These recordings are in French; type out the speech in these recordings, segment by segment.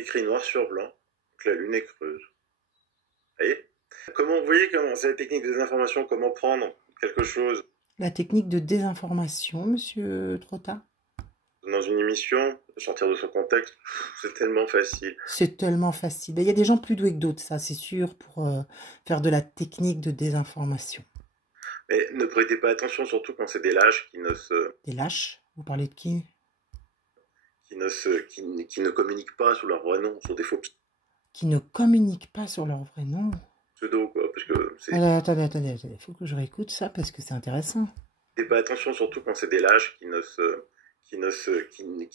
écrit noir sur blanc que la Lune est creuse. Vous voyez? Vous voyez comment c'est la technique de désinformation, comment prendre quelque chose La technique de désinformation, monsieur Trotta? dans une émission, sortir de son contexte, c'est tellement facile. C'est tellement facile. Ben, il y a des gens plus doués que d'autres, ça, c'est sûr, pour faire de la technique de désinformation. Mais ne prêtez pas attention, surtout quand c'est des lâches Des lâches? Vous parlez de qui? qui ne communiquent pas sous leur vrai nom, sur des faux Qui ne communiquent pas sur leur vrai nom. pseudos, quoi, parce que c'est... Attendez. Il faut que je réécoute ça parce que c'est intéressant. Faites pas attention, surtout quand c'est des lâches qui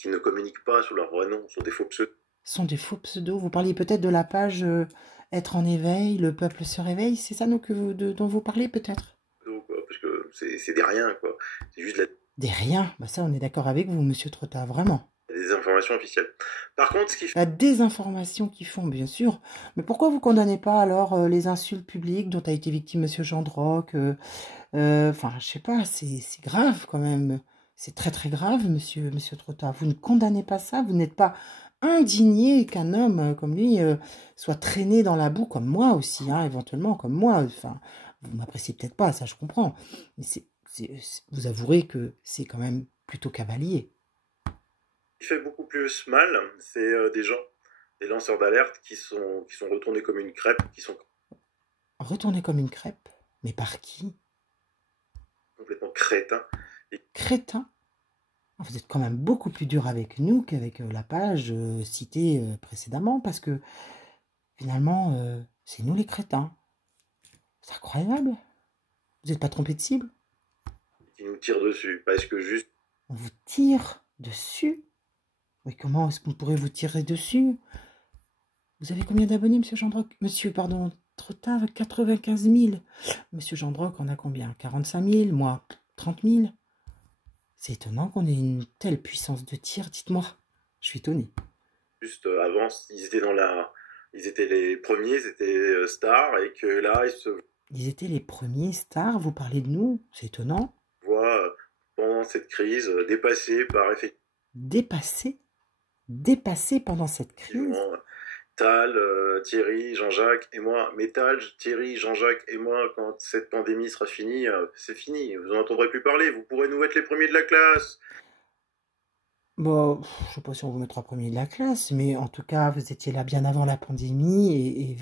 ne communiquent pas sous leur vrai nom, sur des faux pseudos. Ce sont des faux pseudos. Vous parliez peut-être de la page Être en éveil, le peuple se réveille. C'est ça dont vous parlez peut-être? Quoi, parce que c'est des riens, quoi. C'est juste Des riens. Bah ça, on est d'accord avec vous, monsieur Trotta, vraiment. des informations officielles. Par contre, ce qui fait... La désinformation qu'ils font, bien sûr. Mais pourquoi vous condamnez pas alors les insultes publiques dont a été victime monsieur Gendroc? Enfin, je sais pas, c'est grave quand même. C'est très très grave, monsieur Trotta. Vous ne condamnez pas ça? Vous n'êtes pas indigné qu'un homme comme lui soit traîné dans la boue, comme moi aussi, hein, éventuellement, comme moi. Enfin, vous m'appréciez peut-être pas, ça je comprends. Mais vous avouerez que c'est quand même plutôt cavalier. Ce qui fait beaucoup plus mal, c'est des gens, des lanceurs d'alerte qui sont retournés comme une crêpe, qui sont Retourner comme une crêpe? Mais par qui? complètement crétins. Crétin? Vous êtes quand même beaucoup plus dur avec nous qu'avec la page citée précédemment, parce que finalement, c'est nous les crétins. C'est incroyable. Vous n'êtes pas trompé de cible? Qui nous tirent dessus, parce que juste... On vous tire dessus? Oui, comment est-ce qu'on pourrait vous tirer dessus? Vous avez combien d'abonnés, monsieur Gendroc? Monsieur, pardon, trop tard, 95 000. Monsieur Gendroc en a combien? 45 000, moi, 30 000. C'est étonnant qu'on ait une telle puissance de tir, dites-moi. Je suis étonné. Juste avant, ils étaient les premiers, c'était stars, et que là, Ils étaient les premiers stars, vous parlez de nous? C'est étonnant. voient, pendant cette crise, dépassés par effectivement Dépassés pendant cette crise. Tal, Thierry, Jean-Jacques et moi. Mais Tal, Thierry, Jean-Jacques et moi, quand cette pandémie sera finie, c'est fini. Vous n'en entendrez plus parler. Vous pourrez nous être les premiers de la classe. Bon, je sais pas si on vous mettra premier de la classe, mais en tout cas, vous étiez là bien avant la pandémie et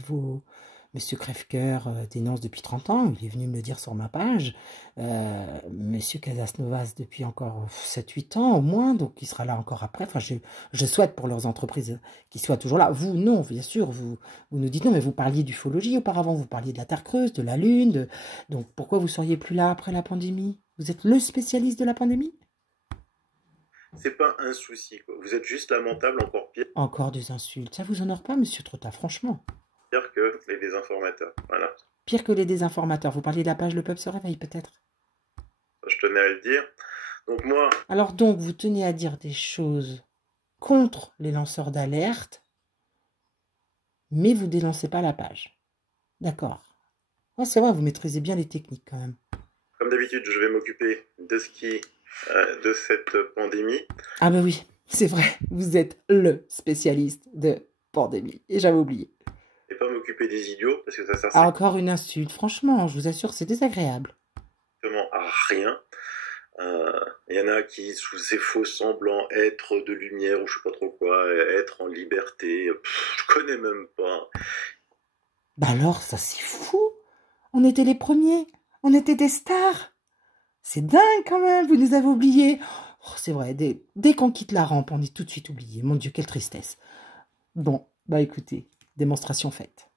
Monsieur Crève-Cœur dénonce depuis 30 ans, il est venu me le dire sur ma page. Monsieur Casasnovas depuis encore 7-8 ans au moins, donc il sera là encore après. Enfin, je souhaite pour leurs entreprises qu'ils soient toujours là. Vous, non, bien sûr, vous nous dites non, mais vous parliez d'ufologie auparavant, vous parliez de la Terre creuse, de la Lune, donc pourquoi vous seriez plus là après la pandémie? Vous êtes le spécialiste de la pandémie? C'est pas un souci, quoi. Vous êtes juste lamentable, encore pire. Encore des insultes, ça vous honore pas, monsieur Trotta, franchement? Pire que les désinformateurs, voilà. Pire que les désinformateurs. Vous parliez de la page Le Peuple se réveille, peut-être? Je tenais à le dire. Donc moi... Alors donc, vous tenez à dire des choses contre les lanceurs d'alerte, mais vous dénoncez pas la page. D'accord. Ouais, c'est vrai, vous maîtrisez bien les techniques quand même. Comme d'habitude, je vais m'occuper de cette pandémie. Ah bah oui, c'est vrai, vous êtes le spécialiste de pandémie. Et j'avais oublié. Et pas m'occuper des idiots, parce que ça sert Ah, encore une insulte, franchement, je vous assure, c'est désagréable. Simplement à rien. Il y en a qui, sous ces faux semblants, être de lumière ou je sais pas trop quoi, être en liberté, je connais même pas. Bah alors, ça c'est fou. On était les premiers, on était des stars. C'est dingue quand même, vous nous avez oubliés. Oh, c'est vrai, dès qu'on quitte la rampe, on est tout de suite oublié. Mon Dieu, quelle tristesse. Bon, bah écoutez, démonstration faite.